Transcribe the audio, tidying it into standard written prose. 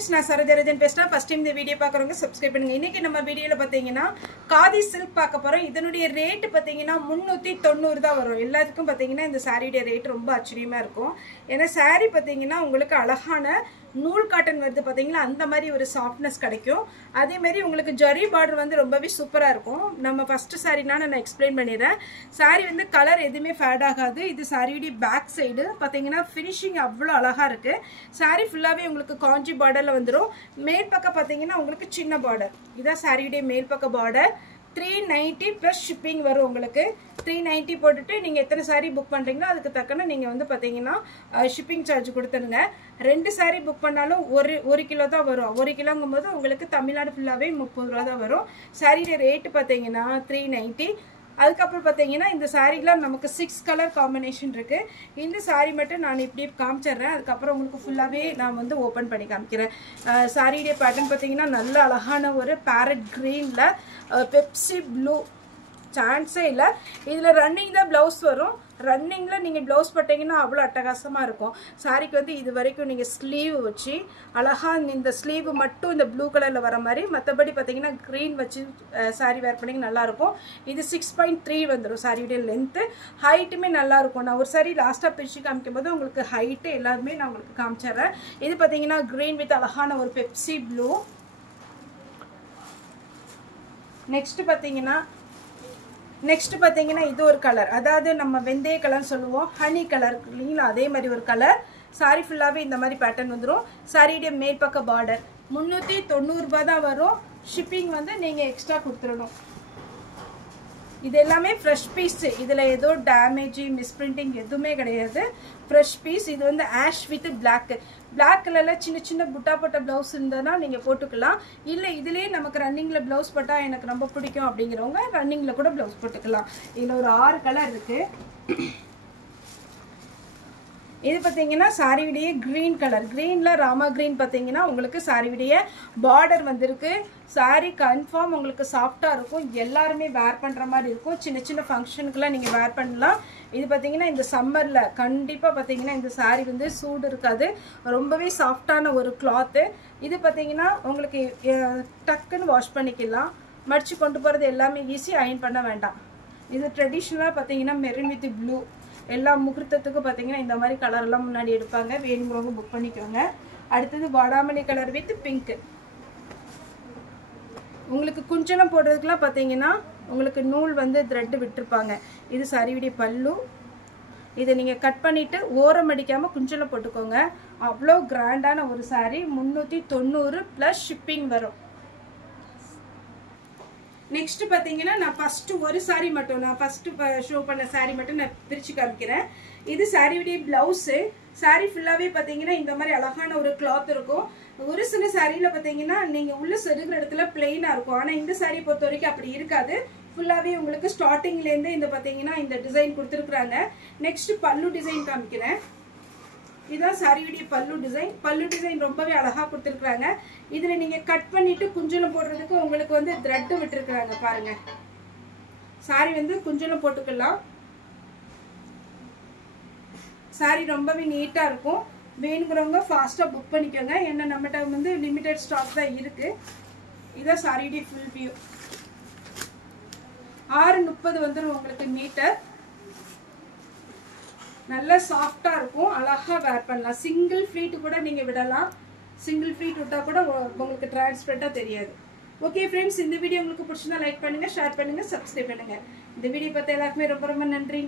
friends, நான் சரோஜராஜன் பேசுறேன். First time இந்த வீடியோ பார்க்கறவங்க சப்ஸ்கிரைப் பண்ணுங்க. இன்னைக்கு நம்ம வீடியோல பாத்தீங்கன்னா காதி சில்க் பார்க்க போறோம். இதனுடைய ரேட் பாத்தீங்கன்னா 390 தான் வரும். எல்லாத்துக்கும் பாத்தீங்கன்னா இந்த சாரியோட ரேட் ரொம்ப ஆச்சரியமா இருக்கும். ஏன்னா சாரி பாத்தீங்கன்னா உங்களுக்கு அழகான நூல் காட்டன் வருது பாத்தீங்களா, அந்த மாதிரி ஒரு சாஃப்ட்னஸ் கிடைக்கும். அதே மாதிரி உங்களுக்கு ஜரி பார்டர் வந்து ரொம்பவே சூப்பரா இருக்கும். நம்ம ஃபர்ஸ்ட் சாரினா நான் எக்ஸ்பிளைன் பண்ணிடுறேன். சாரி வந்து கலர் எதுவுமே ஃபேட் ஆகாது. இது சாரியோட பேக் சைடு பாத்தீங்கன்னா ஃபினிஷிங் அவ்வளோ அழகா இருக்கு. சாரி ஃபுல்லாவே உங்களுக்கு காஞ்சி பார்டர்ல வந்துடும். மேல் பக்கம் பாத்தீங்கன்னா உங்களுக்கு சின்ன பார்டர். இதான் சாரியோட மேல் பக்க பார்டர். 390 பிளஸ் ஷிப்பிங் வரும். உங்களுக்கு 390 போட்டுட்டு நீங்க எத்தனை சாரி புக் பண்றீங்களோ அதுக்கு தக்கன நீங்க வந்து பாத்தீங்கன்னா ஷிப்பிங் சார்ஜ் கொடுத்துருங்க. 2 சாரி புக் பண்ணாலும் ஒரு கிலோ தான் வரும். 1 கிலோங்கும் போது உங்களுக்கு தமிழ்நாடு ஃபுல்லாவே 30 ரூபா தான் வரும். சாரியோட ரேட் பாத்தீங்கன்னா 390. அதுக்கப்புறம் பார்த்தீங்கன்னா இந்த சாரீலாம் நமக்கு 6 கலர் காம்பினேஷன் இருக்கு. இந்த சாரீ மட்டும் நான் இப்படி காமிச்சிடுறேன். அதுக்கப்புறம் உங்களுக்கு ஃபுல்லாகவே நான் வந்து ஓப்பன் பண்ணி காமிக்கிறேன். சாரியுடைய பேட்டர்ன் பார்த்தீங்கன்னா நல்ல அழகான ஒரு பேரட் க்ரீனில் பெப்சி ப்ளூ சான்ஸே இல்லை. இதில் ரன்னிங் தான் ப்ளவுஸ் வரும். ரன்னிங்கில் நீங்கள் ப்ளவுஸ் போட்டிங்கன்னா அவ்வளோ அட்டகாசமாக இருக்கும். சாரிக்கு வந்து இது வரைக்கும் நீங்கள் ஸ்லீவ் வச்சு அழகாக இந்த ஸ்லீவ் மட்டும் இந்த ப்ளூ கலரில் வர மாதிரி, மற்றபடி பார்த்தீங்கன்னா க்ரீன் வச்சு சாரி வேர் பண்ணிங்க நல்லாயிருக்கும். இது 6.3 வந்துடும் சாரியுடைய லென்த்து. ஹைட்டுமே நல்லாயிருக்கும். நான் ஒரு சாரி லாஸ்ட்டாக பிரித்து காமிக்கும் போது உங்களுக்கு ஹைட்டு எல்லாருமே நான் உங்களுக்கு காமிச்சிட்றேன். இது பார்த்தீங்கன்னா க்ரீன் வித் அழகான ஒரு பெப்சி ப்ளூ. நெக்ஸ்ட் பார்த்தீங்கன்னா இது ஒரு கலர், அதாவது நம்ம வெந்தய கலர் சொல்லுவோம், ஹனி கலர் இல்லைங்களா, அதே மாதிரி ஒரு கலர். சாரி ஃபுல்லாகவே இந்த மாதிரி பேட்டர்ன் வந்துடும். சாரியுடைய மேல் பக்க பார்டர் 390 ரூபா தான் வரும். ஷிப்பிங் வந்து நீங்கள் எக்ஸ்ட்ரா கொடுத்துடணும். இது எல்லாமே ஃப்ரெஷ் பீஸ். இதில் ஏதோ டேமேஜ் மிஸ்பிரிண்டிங் எதுவுமே கிடையாது. Fresh piece. இது வந்து ஆஷ் வித் பிளாக் கலரில் சின்ன சின்ன புட்டா போட்ட ப்ளவுஸ் இருந்ததுன்னா நீங்கள் போட்டுக்கலாம். இல்லை இதுலேயே நமக்கு ரன்னிங்கில் ப்ளவுஸ் போட்டால் எனக்கு ரொம்ப பிடிக்கும் அப்படிங்கிறவங்க ரன்னிங்கில் கூட ப்ளவுஸ் போட்டுக்கலாம். இதில் ஒரு 6 கலர் இருக்குது. இது பார்த்தீங்கன்னா சாரியுடைய க்ரீன் கலர். க்ரீனில் ராமா க்ரீன் பார்த்தீங்கன்னா உங்களுக்கு சாரியுடைய பார்டர் வந்திருக்கு. சாரி கன்ஃபார்ம் உங்களுக்கு சாஃப்டாக இருக்கும். எல்லாருமே வேர் பண்ணுற மாதிரி இருக்கும். சின்ன சின்ன ஃபங்க்ஷனுக்குலாம் நீங்கள் வேர் பண்ணலாம். இது பார்த்தீங்கன்னா இந்த சம்மரில் கண்டிப்பாக பார்த்தீங்கன்னா இந்த சாரி வந்து சூடு இருக்காது. ரொம்பவே சாஃப்டான ஒரு கிளாத்து. இது பார்த்தீங்கன்னா உங்களுக்கு டக்குன்னு வாஷ் பண்ணிக்கலாம். மடித்து கொண்டு போகிறது எல்லாமே ஈஸி. அயன் பண்ண வேண்டாம். இது ட்ரெடிஷ்னலாக பார்த்தீங்கன்னா மெரூன் வித் ப்ளூ. எல்லா முகூர்த்தத்துக்கும் பார்த்தீங்கன்னா இந்த மாதிரி கலர்லாம் முன்னாடி எடுப்பாங்க. வேணுங்கிறவங்க புக் பண்ணிக்கோங்க. அடுத்தது வாடாமல்லி கலர் வித் பிங்க். உங்களுக்கு குஞ்சலம் போடுறதுக்குலாம் பார்த்தீங்கன்னா உங்களுக்கு நூல் வந்து த்ரெட்டு விட்டுருப்பாங்க. இது சாரியுடைய பல்லு. இதை நீங்கள் கட் பண்ணிவிட்டு ஓரம் அடிக்காமல் குஞ்சலம் போட்டுக்கோங்க. அவ்வளோ கிராண்டான ஒரு சாரி. 390 ப்ளஸ் ஷிப்பிங் வரும். நெக்ஸ்ட் பார்த்தீங்கன்னா நான் ஃபர்ஸ்ட் ஒரு சாரி மட்டும் ஷோ பண்ண சாரி மட்டும் நான் பிரித்து காமிக்கிறேன். இது சாரியுடைய பிளவுஸு. சாரி ஃபுல்லாகவே பார்த்தீங்கன்னா இந்த மாதிரி அழகான ஒரு கிளாத் இருக்கும். ஒரு சில சாரியில் பார்த்தீங்கன்னா நீங்கள் உள்ள செருகிற இடத்துல பிளெயினாக இருக்கும். ஆனால் இந்த சாரி பொறுத்த வரைக்கும் அப்படி இருக்காது. ஃபுல்லாகவே உங்களுக்கு ஸ்டார்டிங்லேருந்து இந்த பார்த்தீங்கன்னா இந்த டிசைன் கொடுத்துருக்குறாங்க. நெக்ஸ்ட் பல்லு டிசைன் காமிக்கிறேன். இதுதான் சாரியுடைய பல்லு டிசைன். பல்லு டிசைன் ரொம்பவே அழகா கொடுத்துருக்குறாங்க. இதுல நீங்க கட் பண்ணிட்டு குஞ்சலம் போடுறதுக்கு உங்களுக்கு வந்து த்ரெட் விட்டுருக்குறாங்க பாருங்க. சாரி வந்து குஞ்சலம் போட்டுக்கலாம். சாரி ரொம்பவே நீட்டா இருக்கும். வேணுங்கிறவங்க ஃபாஸ்டா புக் பண்ணிக்கோங்க. ஏன்னா நம்மகிட்ட வந்து லிமிடெட் ஸ்டாக் தான் இருக்கு. இதான் சாரியுடைய ஃபுல் வியூ. 630 வந்துடும் உங்களுக்கு மீட்டர். நல்லா சாஃப்டா இருக்கும். அழகா வேர் பண்ணலாம். சிங்கிள் ஃப்ளீட் கூட நீங்க விடலாம். சிங்கிள் ஃப்ளீட் விட்டா கூட உங்களுக்கு டிரான்ஸ்பரண்டா தெரியாது. ஓகே ஃப்ரெண்ட்ஸ், இந்த வீடியோ உங்களுக்கு பிடிச்சிருந்தா லைக் பண்ணுங்க, ஷேர் பண்ணுங்க, சப்ஸ்கிரைப் பண்ணுங்க. இந்த வீடியோ பார்த்த எல்லாருக்குமே ரொம்ப ரொம்ப நன்றி.